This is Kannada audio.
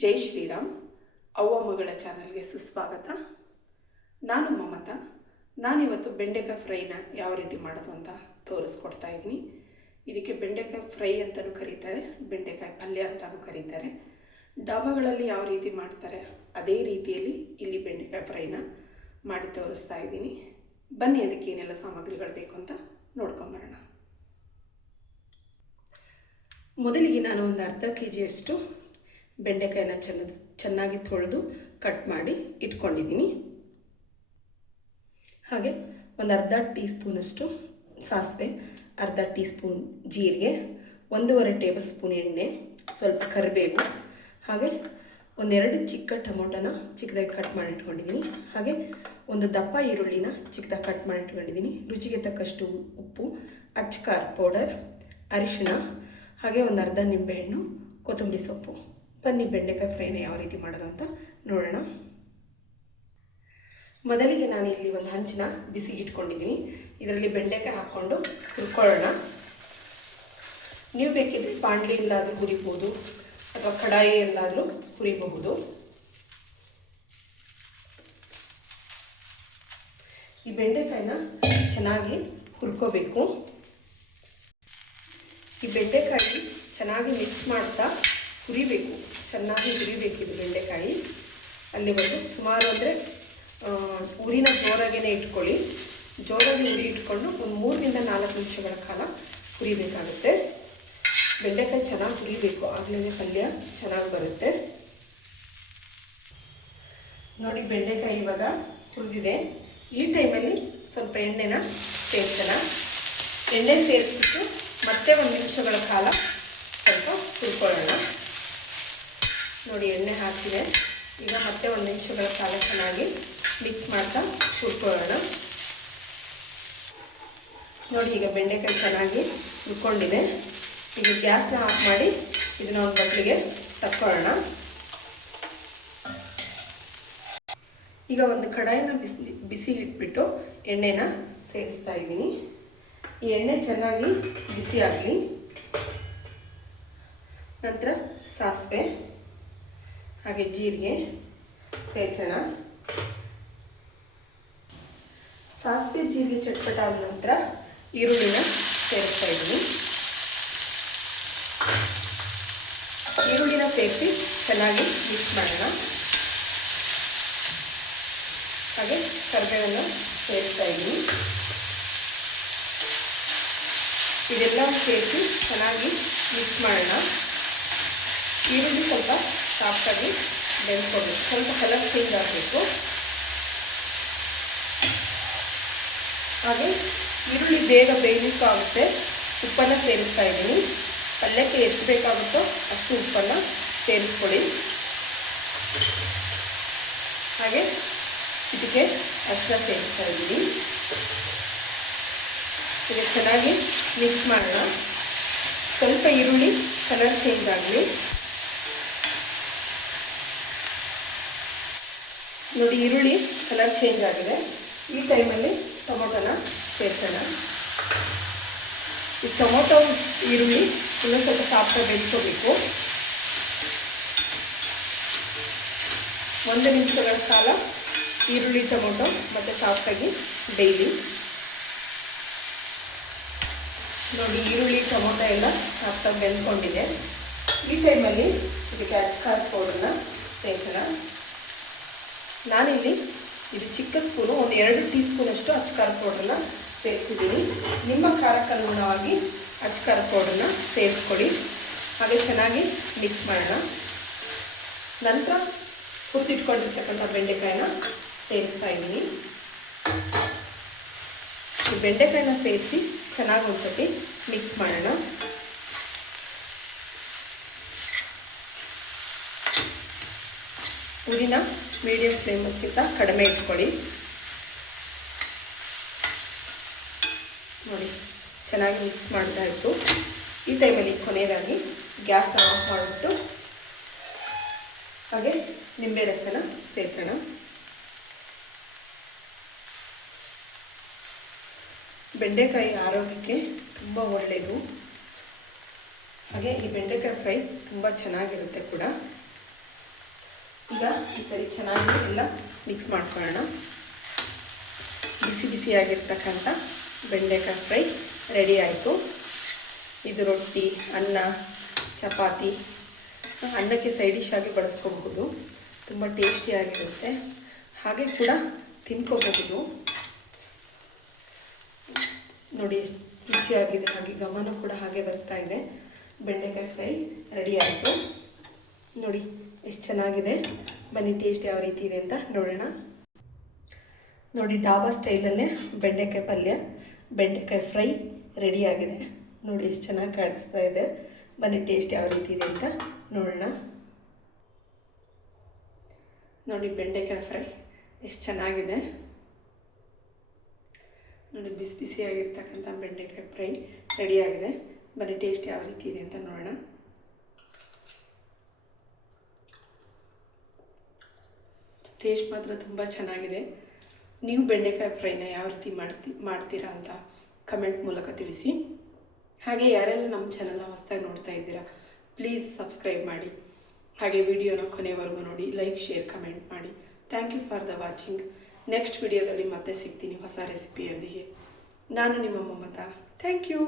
ಜೈ ಶ್ರೀರಾಮ್. ಅವ್ವ ಮಗಳ ಚಾನಲ್ಗೆ ಸುಸ್ವಾಗತ. ನಾನು ಮಮತಾ. ನಾನಿವತ್ತು ಬೆಂಡೆಕಾಯಿ ಫ್ರೈನ ಯಾವ ರೀತಿ ಮಾಡೋದು ಅಂತ ತೋರಿಸ್ಕೊಡ್ತಾ ಇದ್ದೀನಿ. ಇದಕ್ಕೆ ಬೆಂಡೆಕಾಯಿ ಫ್ರೈ ಅಂತಲೂ ಕರೀತಾರೆ, ಬೆಂಡೆಕಾಯಿ ಪಲ್ಯ ಅಂತಲೂ ಕರೀತಾರೆ. ಡಾಬಾಗಳಲ್ಲಿ ಯಾವ ರೀತಿ ಮಾಡ್ತಾರೆ ಅದೇ ರೀತಿಯಲ್ಲಿ ಇಲ್ಲಿ ಬೆಂಡೆಕಾಯಿ ಫ್ರೈನ ಮಾಡಿ ತೋರಿಸ್ತಾ ಇದ್ದೀನಿ. ಬನ್ನಿ, ಅದಕ್ಕೆ ಏನೆಲ್ಲ ಸಾಮಗ್ರಿಗಳು ಬೇಕು ಅಂತ ನೋಡ್ಕೊಂಬರೋಣ. ಮೊದಲಿಗೆ ನಾನು ಒಂದು ಅರ್ಧ ಕೆಜಿಯಷ್ಟು ಬೆಂಡೆಕಾಯಿನ ಚೆನ್ನಾಗಿ ತೊಳೆದು ಕಟ್ ಮಾಡಿ ಇಟ್ಕೊಂಡಿದ್ದೀನಿ. ಹಾಗೆ ಒಂದು ಅರ್ಧ ಟೀ ಸ್ಪೂನಷ್ಟು ಸಾಸಿವೆ, ಅರ್ಧ ಟೀ ಸ್ಪೂನ್ ಜೀರಿಗೆ, 1.5 ಟೇಬಲ್ ಸ್ಪೂನ್ ಎಣ್ಣೆ, ಸ್ವಲ್ಪ ಕರಿಬೇವು, ಹಾಗೆ ಒಂದೆರಡು ಚಿಕ್ಕ ಟೊಮೊಟೊನ ಚಿಕ್ಕದಾಗಿ ಕಟ್ ಮಾಡಿ ಇಟ್ಕೊಂಡಿದ್ದೀನಿ. ಹಾಗೆ ಒಂದು ದಪ್ಪ ಈರುಳ್ಳಿನ ಚಿಕ್ಕದಾಗಿ ಕಟ್ ಮಾಡಿ ಇಟ್ಕೊಂಡಿದ್ದೀನಿ. ರುಚಿಗೆ ತಕ್ಕಷ್ಟು ಉಪ್ಪು, ಅಚ್ಚಕಾರ ಪೌಡರ್, ಅರಿಶಿಣ, ಹಾಗೆ ಒಂದು ಅರ್ಧ ನಿಂಬೆಹಣ್ಣು, ಕೊತ್ತಂಬರಿ ಸೊಪ್ಪು. ಬನ್ನಿ ಬೆಂಡೆಕಾಯಿ ಫ್ರೈನ ಯಾವ ರೀತಿ ಮಾಡೋದು ಅಂತ ನೋಡೋಣ. ಮೊದಲಿಗೆ ನಾನು ಇಲ್ಲಿ ಒಂದು ಹಂಚನ್ನ ಬಿಸಿಗೆ ಇಟ್ಕೊಂಡಿದ್ದೀನಿ. ಇದರಲ್ಲಿ ಬೆಂಡೆಕಾಯಿ ಹಾಕ್ಕೊಂಡು ಹುರ್ಕೊಳ್ಳೋಣ. ನೀವು ಬೇಕಿದ್ರೆ ಬಾಣಲಿಯಿಂದಾದರೂ ಹುರಿಬೋದು ಅಥವಾ ಕಡಾಯಿಯಿಂದಾದರೂ ಹುರಿಬಹುದು. ಈ ಬೆಂಡೆಕಾಯಿನ ಚೆನ್ನಾಗಿ ಹುರ್ಕೋಬೇಕು. ಈ ಬೆಂಡೆಕಾಯಿ ಚೆನ್ನಾಗಿ ಮಿಕ್ಸ್ ಮಾಡ್ತಾ ಹುರಿಬೇಕು, ಚೆನ್ನಾಗಿ ಹುರಿಬೇಕು. ಇದು ಬೆಂಡೆಕಾಯಿ ಅಲ್ಲಿವರೆಗೂ ಸುಮಾರು ಅಂದರೆ ಉರಿನ ಜೋರಾಗೇ ಇಟ್ಕೊಳ್ಳಿ. ಜೋರಾಗಿ ಉರಿ ಇಟ್ಕೊಂಡು ಒಂದು 3ರಿಂದ 4 ನಿಮಿಷಗಳ ಕಾಲ ಹುರಿಬೇಕಾಗುತ್ತೆ. ಬೆಂಡೆಕಾಯಿ ಚೆನ್ನಾಗಿ ಹುರಿಬೇಕು, ಆಗಲೇ ಪಲ್ಯ ಚೆನ್ನಾಗಿ ಬರುತ್ತೆ. ನೋಡಿ, ಬೆಂಡೆಕಾಯಿ ಇವಾಗ ಹುರಿದಿದೆ. ಈ ಟೈಮಲ್ಲಿ ಸ್ವಲ್ಪ ಎಣ್ಣೆನ ಸೇರಿಸೋಣ. ಎಣ್ಣೆ ಸೇರಿಸ್ಬಿಟ್ಟು ಮತ್ತೆ 1 ನಿಮಿಷಗಳ ಕಾಲ ಸ್ವಲ್ಪ ಹುರ್ಕೊಳ್ಳೋಣ. ನೋಡಿ, ಎಣ್ಣೆ ಹಾಕಿದೆ. ಈಗ ಮತ್ತೆ 1 ನಿಮಿಷಗಳ ಕಾಲ ಚೆನ್ನಾಗಿ ಮಿಕ್ಸ್ ಮಾಡ್ತಾ ಹುರ್ಕೊಳ್ಳೋಣ. ನೋಡಿ, ಈಗ ಬೆಂಡೆಕಾಯಿ ಚೆನ್ನಾಗಿ ಹುರ್ಕೊಂಡಿದೆ. ಈಗ ಗ್ಯಾಸ್ನ ಆಫ್ ಮಾಡಿ ಇದನ್ನ ಒಂದು ಬಟ್ಲಿಗೆ ತಕ್ಕೊಳ್ಳೋಣ. ಈಗ ಒಂದು ಕಡಾಯಿನ ಬಿಸಿ ಇಟ್ಬಿಟ್ಟು ಎಣ್ಣೆನ ಸೇರಿಸ್ತಾ ಇದ್ದೀನಿ. ಈ ಎಣ್ಣೆ ಚೆನ್ನಾಗಿ ಬಿಸಿ ಆಗಲಿ. ನಂತರ ಸಾಸಿವೆ ಹಾಗೆ ಜೀರಿಗೆ ಸೇರಿಸೋಣ. ಸಾಸಿವೆ ಜೀರಿಗೆ ಚಟ್ಪಟ ಆದ ನಂತರ ಈರುಳ್ಳಿನ ಸೇರಿಸ್ತಾ ಇದ್ದೀನಿ. ಈರುಳ್ಳಿನ ಸೇರಿಸಿ ಚೆನ್ನಾಗಿ ಮಿಕ್ಸ್ ಮಾಡೋಣ. ಹಾಗೆ ಕರಿಬೇವನ್ನು ಸೇರಿಸ್ತಾ ಇದ್ದೀನಿ. ಇದೆಲ್ಲ ಸೇರಿಸಿ ಚೆನ್ನಾಗಿ ಮಿಕ್ಸ್ ಮಾಡೋಣ. ಈರುಳ್ಳಿ ಸ್ವಲ್ಪ ಸಾಫ್ಟಾಗಿ ಬೆಂದ್ಕೊಬೇಕು, ಸ್ವಲ್ಪ ಕಲರ್ ಚೇಂಜ್ ಆಗಬೇಕು. ಹಾಗೆ ಈರುಳ್ಳಿ ಬೇಗ ಬೇಯಲಿಕ್ಕೂ ಆಗುತ್ತೆ. ಉಪ್ಪನ್ನು ಸೇರಿಸ್ತಾ ಇದ್ದೀನಿ. ಪಲ್ಯಕ್ಕೆ ಎಷ್ಟು ಬೇಕಾಗುತ್ತೋ ಅಷ್ಟು ಉಪ್ಪನ್ನು ಸೇರಿಸ್ಕೊಳ್ಳಿ. ಹಾಗೆ ಇದಕ್ಕೆ ಅರಿಶಿನ ಸೇರಿಸ್ತಾ ಇದ್ದೀನಿ. ಇದಕ್ಕೆ ಚೆನ್ನಾಗಿ ಮಿಕ್ಸ್ ಮಾಡೋಣ. ಸ್ವಲ್ಪ ಈರುಳ್ಳಿ ಕಲರ್ ಚೇಂಜ್ ಆಗಲಿ. ನೋಡಿ, ಈರುಳ್ಳಿ ಕಲರ್ ಚೇಂಜ್ ಆಗಿದೆ. ಈ ಟೈಮಲ್ಲಿ ಟೊಮೊಟೊನ ಸೇರಿಸೋಣ. ಈ ಟೊಮೊಟೊ ಈರುಳ್ಳಿ ಇನ್ನೂ ಸ್ವಲ್ಪ ಸಾಫ್ಟಾಗಿ ಬೇಯಿಸ್ಕೋಬೇಕು. 1 ನಿಮಿಷಗಳ ಕಾಲ ಈರುಳ್ಳಿ ಟೊಮೊಟೊ ಮತ್ತು ಸಾಫ್ಟಾಗಿ ಬೇಯಲಿ. ನೋಡಿ, ಈರುಳ್ಳಿ ಟೊಮೊಟೊ ಎಲ್ಲ ಸಾಫ್ಟಾಗಿ ಬೆಂದ್ಕೊಂಡಿದೆ. ಈ ಟೈಮಲ್ಲಿ ಇದಕ್ಕೆ ಅಚ್ಚಕಾರ ಪೌಡರ್ನ ಸೇರಿಸೋಣ. ನಾನಿಲ್ಲಿ ಇದು ಚಿಕ್ಕ ಸ್ಪೂನು 1-2 ಟೀ ಸ್ಪೂನಷ್ಟು ಅಚ್ಚಕಾರ ಪೌಡ್ರನ್ನ ಸೇರಿಸಿದ್ದೀನಿ. ನಿಮ್ಮ ಖಾರಕ್ಕನುಗುಣವಾಗಿ ಅಚ್ಚಕಾರ ಪೌಡ್ರನ್ನ ಸೇರಿಸ್ಕೊಳ್ಳಿ. ಹಾಗೆ ಚೆನ್ನಾಗಿ ಮಿಕ್ಸ್ ಮಾಡೋಣ. ನಂತರ ಹುರಿದಿಟ್ಕೊಂಡಿರ್ತಕ್ಕಂಥ ಬೆಂಡೆಕಾಯಿನ ಸೇರಿಸ್ತಾ ಇದ್ದೀನಿ. ಈ ಬೆಂಡೆಕಾಯಿನ ಸೇರಿಸಿ ಚೆನ್ನಾಗಿ ಒಂದ್ಸತಿ ಮಿಕ್ಸ್ ಮಾಡೋಣ. ಉರಿನ ಮೀಡಿಯಂ ಫ್ಲೇಮ್ಗಿಂತ ಕಡಿಮೆ ಇಟ್ಕೊಳ್ಳಿ. ನೋಡಿ, ಚೆನ್ನಾಗಿ ಮಿಕ್ಸ್ ಮಾಡ್ತಾ ಇತ್ತು. ಈ ಟೈಮಲ್ಲಿ ಕೊನೆಯದಾಗಿ ಗ್ಯಾಸ್ನ ಆಫ್ ಮಾಡಿಬಿಟ್ಟು ಹಾಗೆ ನಿಂಬೆ ರಸನ ಸೇರಿಸೋಣ. ಬೆಂಡೆಕಾಯಿ ಆರೋಗ್ಯಕ್ಕೆ ತುಂಬ ಒಳ್ಳೆಯದು. ಹಾಗೆ ಈ ಬೆಂಡೆಕಾಯಿ ಫ್ರೈ ತುಂಬ ಚೆನ್ನಾಗಿರುತ್ತೆ ಕೂಡ. ಈಗ ಈ ಸರಿ ಚೆನ್ನಾಗಿ ಎಲ್ಲ ಮಿಕ್ಸ್ ಮಾಡ್ಕೊಳ್ಳೋಣ. ಬಿಸಿ ಬಿಸಿಯಾಗಿರ್ತಕ್ಕಂಥ ಬೆಂಡೆಕಾಯಿ ಫ್ರೈ ರೆಡಿ ಆಯಿತು. ಇದು ರೊಟ್ಟಿ, ಅನ್ನ, ಚಪಾತಿ, ಅನ್ನಕ್ಕೆ ಸೈಡ್ ಡಿಶ್ ಆಗಿ ಬಳಸ್ಕೋಬಹುದು. ತುಂಬ ಟೇಸ್ಟಿಯಾಗಿರುತ್ತೆ. ಹಾಗೆ ಕೂಡ ತಿನ್ಕೋಬಹುದು. ನೋಡಿ ಎಷ್ಟು ರುಚಿಯಾಗಿದೆ, ಹಾಗೆ ಘಮನೂ ಕೂಡ ಹಾಗೆ ಬರ್ತಾ ಇದೆ. ಬೆಂಡೆಕಾಯಿ ಫ್ರೈ ರೆಡಿ ಆಯಿತು. ನೋಡಿ ಎಷ್ಟು ಚೆನ್ನಾಗಿದೆ. ಬನ್ನಿ ಟೇಸ್ಟ್ ಯಾವ ರೀತಿ ಇದೆ ಅಂತ ನೋಡೋಣ. ನೋಡಿ ಡಾಬಾ ಸ್ಟೈಲಲ್ಲೇ ಬೆಂಡೆಕಾಯಿ ಪಲ್ಯ, ಬೆಂಡೆಕಾಯಿ ಫ್ರೈ ರೆಡಿಯಾಗಿದೆ. ನೋಡಿ ಎಷ್ಟು ಚೆನ್ನಾಗಿ ಕಾಣಿಸ್ತಾ ಇದೆ. ಬನ್ನಿ ಟೇಸ್ಟ್ ಯಾವ ರೀತಿ ಇದೆ ಅಂತ ನೋಡೋಣ. ನೋಡಿ ಬೆಂಡೆಕಾಯಿ ಫ್ರೈ ಎಷ್ಟು ಚೆನ್ನಾಗಿದೆ. ನೋಡಿ ಬಿಸಿ ಬಿಸಿಯಾಗಿರ್ತಕ್ಕಂಥ ಬೆಂಡೆಕಾಯಿ ಫ್ರೈ ರೆಡಿಯಾಗಿದೆ. ಬನ್ನಿ ಟೇಸ್ಟ್ ಯಾವ ರೀತಿ ಇದೆ ಅಂತ ನೋಡೋಣ. ಟೇಸ್ಟ್ ಮಾತ್ರ ತುಂಬ ಚೆನ್ನಾಗಿದೆ. ನೀವು ಬೆಂಡೆಕಾಯಿ ಫ್ರೈನ ಯಾವ ರೀತಿ ಮಾಡ್ತೀರಾ ಅಂತ ಕಮೆಂಟ್ ಮೂಲಕ ತಿಳಿಸಿ. ಹಾಗೆ ಯಾರೆಲ್ಲ ನಮ್ಮ ಚಾನಲ್ನ ಹೊಸದಾಗಿ ನೋಡ್ತಾ ಇದ್ದೀರಾ ಪ್ಲೀಸ್ ಸಬ್ಸ್ಕ್ರೈಬ್ ಮಾಡಿ. ಹಾಗೆ ವಿಡಿಯೋನ ಕೊನೆವರೆಗೂ ನೋಡಿ, ಲೈಕ್, ಶೇರ್, ಕಮೆಂಟ್ ಮಾಡಿ. Thank you for the watching. Next ವಿಡಿಯೋದಲ್ಲಿ ಮತ್ತೆ ಸಿಗ್ತೀನಿ ಹೊಸ ರೆಸಿಪಿಯೊಂದಿಗೆ. ನಾನು ನಿಮ್ಮ ಮಮತಾ. Thank you.